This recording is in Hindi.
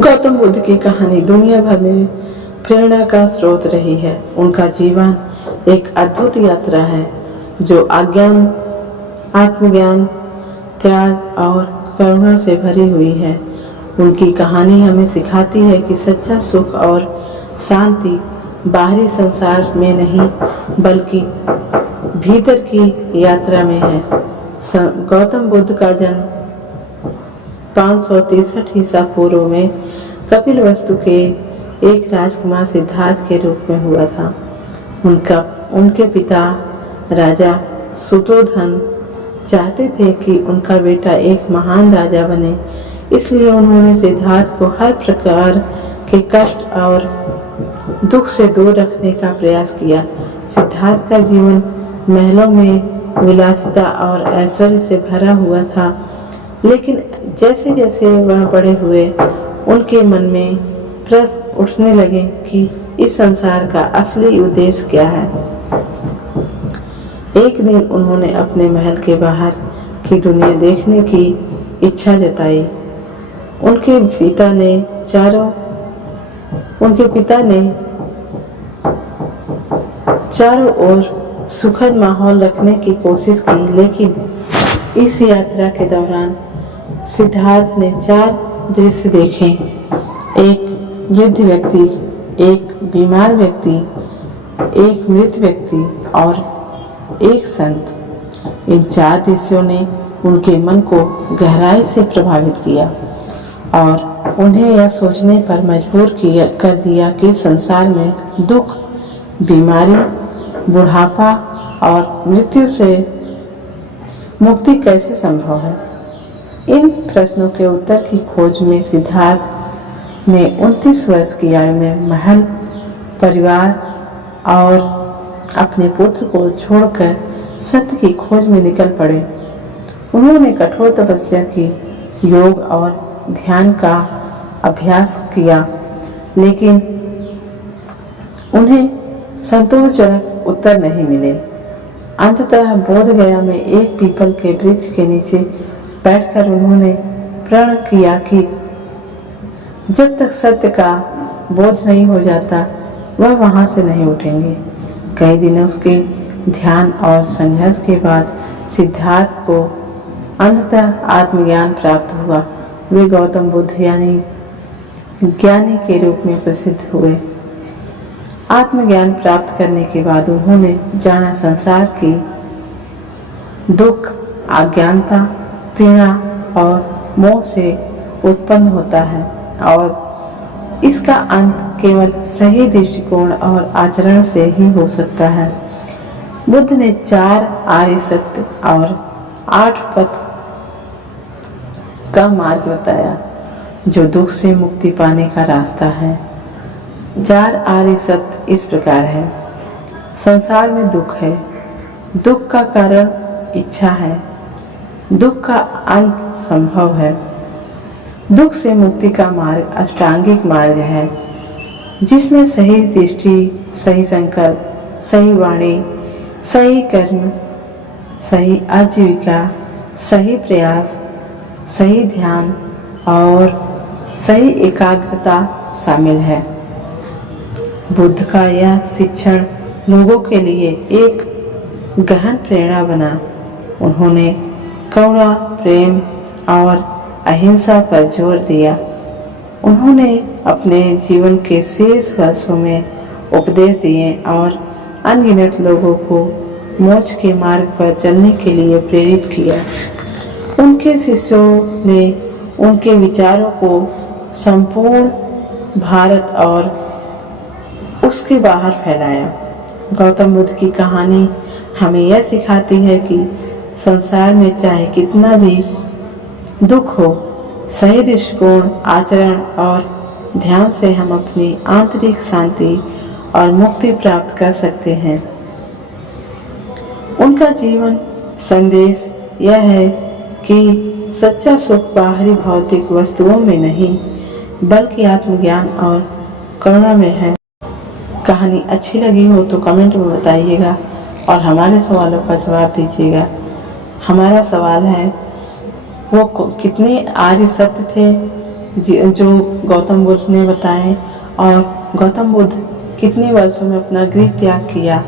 गौतम बुद्ध की कहानी दुनिया भर में प्रेरणा का स्रोत रही है। उनका जीवन एक अद्भुत यात्रा है जो आत्मज्ञान, त्याग और करुणा से भरी हुई है। उनकी कहानी हमें सिखाती है कि सच्चा सुख और शांति बाहरी संसार में नहीं बल्कि भीतर की यात्रा में है। गौतम बुद्ध का जन्म 563 ईसा पूर्व में कपिलवस्तु के एक राजकुमार सिद्धार्थ के रूप में हुआ था। उनके पिता राजा सुतोधन चाहते थे कि उनका बेटा एक महान राजा बने, इसलिए उन्होंने सिद्धार्थ को हर प्रकार के कष्ट और दुख से दूर रखने का प्रयास किया। सिद्धार्थ का जीवन महलों में विलासिता और ऐश्वर्य से भरा हुआ था, लेकिन जैसे जैसे वह बड़े हुए उनके मन में प्रश्न उठने लगे कि इस संसार का असली उद्देश्य क्या है। एक दिन उन्होंने अपने महल के बाहर की दुनिया देखने की इच्छा जताई। उनके पिता ने चारों ओर सुखद माहौल रखने की कोशिश की, लेकिन इस यात्रा के दौरान सिद्धार्थ ने 4 दृश्य देखे। एक वृद्ध व्यक्ति, एक बीमार व्यक्ति, एक मृत व्यक्ति और एक संत। इन 4 दृश्यों ने उनके मन को गहराई से प्रभावित किया और उन्हें यह सोचने पर मजबूर कर दिया कि संसार में दुख, बीमारी, बुढ़ापा और मृत्यु से मुक्ति कैसे संभव है। इन प्रश्नों के उत्तर की खोज में सिद्धार्थ ने 29 वर्ष की आयु में महल, परिवार और अपने पुत्र को छोड़कर सत्य की खोज में निकल पड़े। उन्होंने कठोर तपस्या की, योग और ध्यान का अभ्यास किया, लेकिन उन्हें संतोषजनक उत्तर नहीं मिले। अंततः बोधगया में एक पीपल के वृक्ष के नीचे बैठकर उन्होंने प्रण किया कि जब तक सत्य का बोझ नहीं हो जाता वह वहां से नहीं उठेंगे। कई दिनों के ध्यान और संघर्ष के बाद सिद्धार्थ को अंततः आत्मज्ञान प्राप्त हुआ। वे गौतम बुद्ध यानी ज्ञानी के रूप में प्रसिद्ध हुए। आत्मज्ञान प्राप्त करने के बाद उन्होंने जाना संसार की दुख, अज्ञानता, तृष्णा और मोह से उत्पन्न होता है और इसका अंत केवल सही दृष्टिकोण और आचरण से ही हो सकता है। बुद्ध ने 4 आर्य सत्य और 8 पथ का मार्ग बताया जो दुख से मुक्ति पाने का रास्ता है। 4 आर्य सत्य इस प्रकार है। संसार में दुख है। दुख का कारण इच्छा है। दुख का अंत संभव है। दुख से मुक्ति का मार्ग अष्टांगिक मार्ग है, जिसमें सही दृष्टि, सही संकल्प, सही वाणी, सही कर्म, सही आजीविका, सही प्रयास, सही ध्यान और सही एकाग्रता शामिल है। बुद्ध का यह शिक्षण लोगों के लिए एक गहन प्रेरणा बना। उन्होंने करुणा, प्रेम और अहिंसा पर जोर दिया। उन्होंने अपने जीवन के शेष वर्षों में उपदेश दिए और अनगिनत लोगों को मोक्ष के मार्ग पर चलने के लिए प्रेरित किया। उनके शिष्यों ने उनके विचारों को संपूर्ण भारत और उसके बाहर फैलाया। गौतम बुद्ध की कहानी हमें यह सिखाती है कि संसार में चाहे कितना भी दुख हो, सही दृष्टिकोण, आचरण और ध्यान से हम अपनी आंतरिक शांति और मुक्ति प्राप्त कर सकते हैं। उनका जीवन संदेश यह है कि सच्चा सुख बाहरी भौतिक वस्तुओं में नहीं बल्कि आत्मज्ञान और करुणा में है। कहानी अच्छी लगी हो तो कमेंट में बताइएगा और हमारे सवालों का जवाब दीजिएगा। हमारा सवाल है वो कितने आर्य सत्य थे जो गौतम बुद्ध ने बताए और गौतम बुद्ध कितने वर्षों में अपना गृह त्याग किया